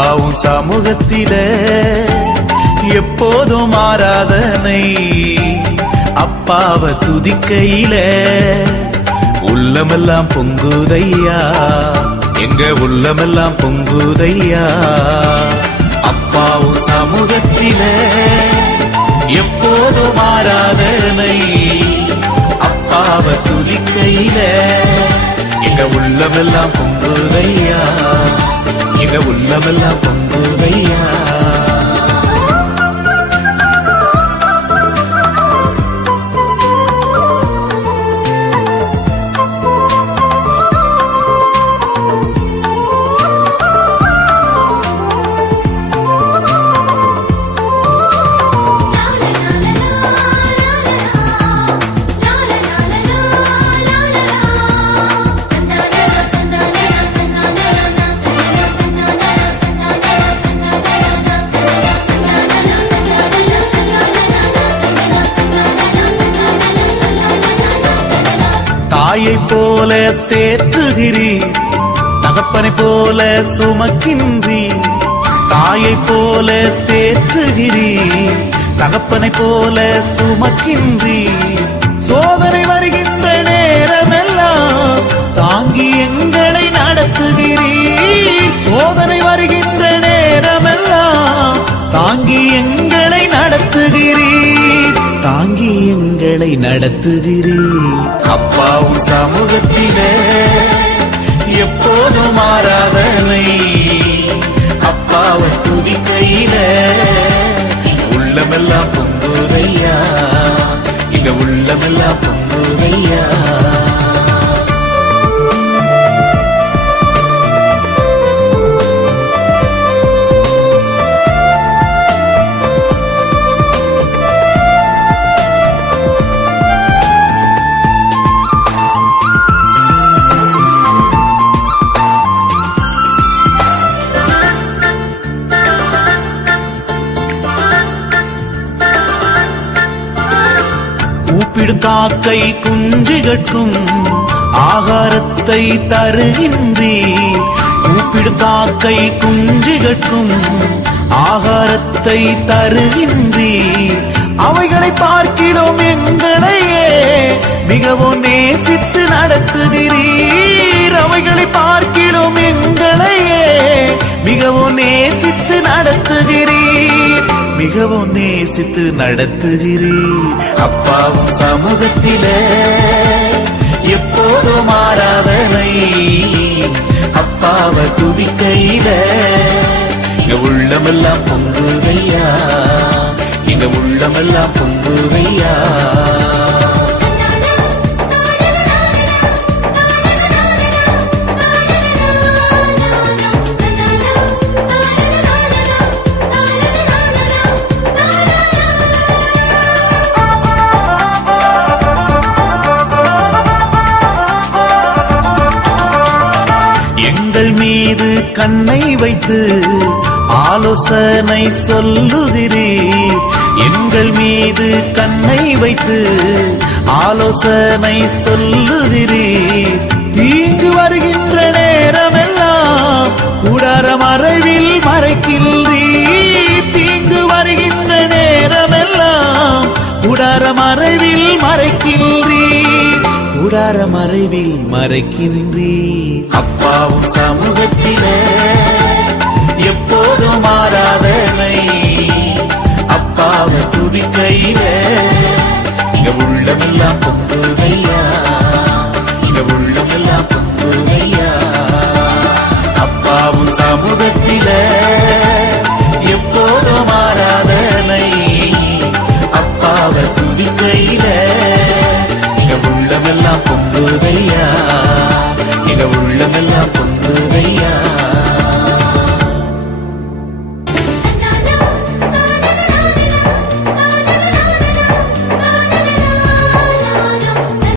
அப்பாவும் சமூகத்தில எப்போதும் ஆராதனை. அப்பாவை துதிக்கையில உள்ளமெல்லாம் பொங்குதையா, எங்க உள்ளமெல்லாம் பொங்குதையா. அப்பாவும் சமூகத்தில எப்போதும் ஆராதனை. அப்பாவை துதிக்கையில எங்க உள்ளமெல்லாம் பொங்குதையா, எங்க உள்ளமெல்லாம் பொங்குதையா. தாயை போல தேற்றுகிறீர், தகப்பனை போல சுமக்கின்றீர். தாயை போல தேற்றுகிறீர், தகப்பனை போல சுமக்கின்றீர். சோதனை வருகின்ற நேரமெல்லாம் தாங்கி எங்களை நடத்துகிறீர். சோதனை வருகின்ற நேரமெல்லாம் தாங்கி எங்களை நடத்துகிறீர், தாங்கி எங்களை நடத்துகிறீர். அப்பாவும் சமூகத்திலே எப்போதும் ஆராதனை. அப்பாவை துதிக்கையில உள்ளமெல்லாம் பொங்குதையா, இங்க உள்ளமெல்லாம் பொங்குதையா. கூப்பிடும் காக்கை குஞ்சுகட்கும் ஆகாரத்தை தருகின்றீர். கூப்பிடும் காக்கை குஞ்சுகட்கும் ஆகாரத்தை தருகின்றீர். அவைகளை பார்க்கிறோம் எங்களையே மிகவும் நேசித்து நடத்துகிறீர். அவைகளை பார்க்கிறோம் எங்களையே மிகவும் நேசித்து நடத்துகிறீர், மிகவும் நேசித்து நடத்துகிறீர். அப்பாவும் சமூகத்தில எப்போதும் ஆராதனை. அப்பாவை துதிக்கையில இங்க உள்ளமெல்லாம் பொங்குதையா, இங்க உள்ளமெல்லாம் பொங்குதையா. எங்கள் மீது கண்ணை வைத்து ஆலோசனை சொல்லுகிறீர். எங்கள் மீது கண்ணை வைத்து ஆலோசனை சொல்லுகிறீர். தீங்கு வருகின்ற நேரமெல்லாம் கூடார மறைவில் மறைக்கின்றீர். தீங்கு வருகின்ற நேரமெல்லாம் கூடார மறைவில் மறைக்கின்றீர், கூடார மறைவில் மறைக்கின்றீர். அப்பாவும் சமூகத்திலே எப்போதும் ஆராதனை. அப்பாவை துதிக்கையில இங்க உள்ளமெல்லாம் பொங்குதையா, இங்க உள்ளமெல்லாம் பொங்குதையா. அப்பாவும் சமூகத்திலே எப்போதும் ஆராதனை. அப்பாவை துதிக்கையில உள்ளமெல்லாம் பொங்குதையா, இங்க உள்ளமெல்லாம் பொங்குதையா.